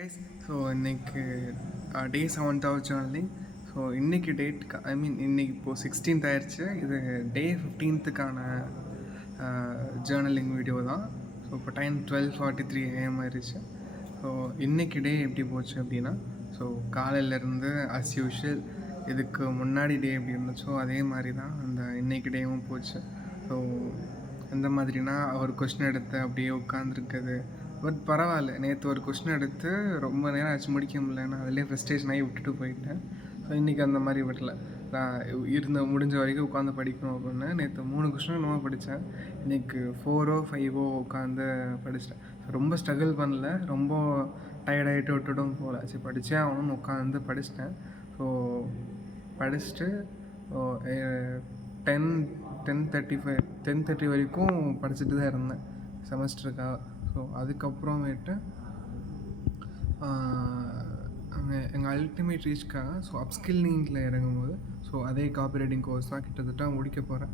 Guys, so இன்னைக்கு டே 7th journaling. So இன்னைக்கு date இன்னைக்கு இப்போது 16th ஆயிடுச்சு. இது டே 15th ஜேர்னலிங் வீடியோ தான். ஸோ இப்போ டைம் 12:43 AM ஆயிடுச்சு. ஸோ இன்னைக்கு டே எப்படி போச்சு அப்படின்னா, ஸோ காலையிலேருந்து அஸ் யூஷுவல் இதுக்கு முன்னாடி டே எப்படி இருந்துச்சோ அதே மாதிரி தான் அந்த இன்னைக்கு டேவும் போச்சு. ஸோ எந்த மாதிரினா ஒரு கொஷின் எடுத்து அப்படியே உட்காந்துருக்குது. பட் பரவாயில்ல, நேற்று ஒரு கொஷின் எடுத்து ரொம்ப நேரம் ஆச்சு முடிக்க முடியலன்னு அதிலே ஃப்ரஸ்ட்ரேஷன் ஆகி விட்டுட்டு போயிட்டேன். ஸோ இன்றைக்கி அந்த மாதிரி விடல. நான் முடிஞ்ச வரைக்கும் உட்காந்து படிக்கணும் அப்படின்னு நேற்று 3 கொஷினும் என்னமோ படித்தேன். இன்றைக்கி 4ஓ 5ஓ உட்காந்து படித்தேன். ரொம்ப ஸ்ட்ரகிள் பண்ணல, ரொம்ப டயர்டாகிட்டு விட்டுட்டும் போகல. சரி படித்தே ஆகணும்னு உட்காந்து படிச்சிட்டேன். ஸோ படிச்சுட்டு 10:30 வரைக்கும் படிச்சுட்டு தான் இருந்தேன் செமஸ்டருக்காக. ஸோ அதுக்கப்புறமேட்டு எங்கள் அல்டிமேட் ரீச்க்காக ஸோ அப்ஸ்கில்லிங்கில் இறங்கும்போது ஸோ அதே காப்பி ரைட்டிங் கோர்ஸ் தான் கிட்டத்தட்ட முடிக்க போகிறேன்.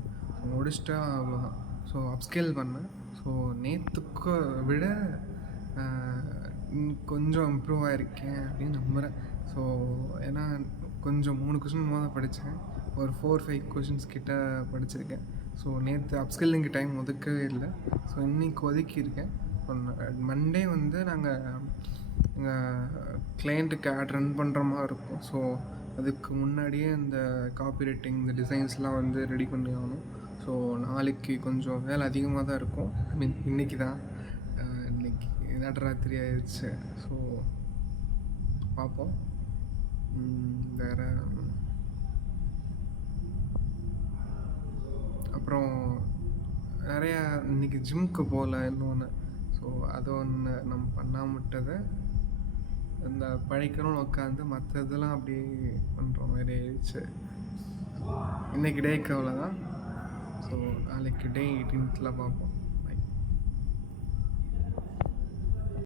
முடிச்சுட்டா அவ்வளோதான். ஸோ அப்ஸ்கில் பண்ணேன். ஸோ நேற்றுக்கு விட கொஞ்சம் இம்ப்ரூவ் ஆகிருக்கேன் அப்படின்னு நம்புகிறேன். ஸோ ஏன்னா கொஞ்சம் 3 கொஷின் தான் படித்தேன். ஒரு 4-5 கொஷின்ஸ் கிட்ட படிச்சிருக்கேன். ஸோ நேற்று அப்ஸ்கில்லிங்கு டைம் ஒதுக்கவே இல்லை. ஸோ இன்றைக்கி ஒதுக்கியிருக்கேன். மண்டே வந்து நாங்கள் எங்கள் கிளைண்ட்டுக்கு ஆட் ரன் பண்ணுற மாதிரி இருக்கும். ஸோ அதுக்கு முன்னாடியே இந்த காப்பி ரைட்டிங், இந்த டிசைன்ஸ்லாம் வந்து ரெடி பண்ணி ஆகணும். ஸோ நாளைக்கு கொஞ்சம் வேலை அதிகமாக தான் இருக்கும். இன்றைக்கி தான் இன்றைக்கி நடராத்திரி ஆயிடுச்சு. ஸோ பார்ப்போம். வேறு அப்புறம் நிறையா இன்றைக்கி ஜிம்முக்கு போகல இன்னொன்று. ஸோ அது ஒன்று நம்ம பண்ணாமல் விட்டது. இந்த படிக்கணும்னு உட்காந்து மற்ற இதெல்லாம் அப்படியே பண்ணுற மாதிரி ஆயிடுச்சு. இன்றைக்கி டேக்கு அவ்வளோதான். ஸோ நாளைக்கு டே 18th பார்ப்போம்.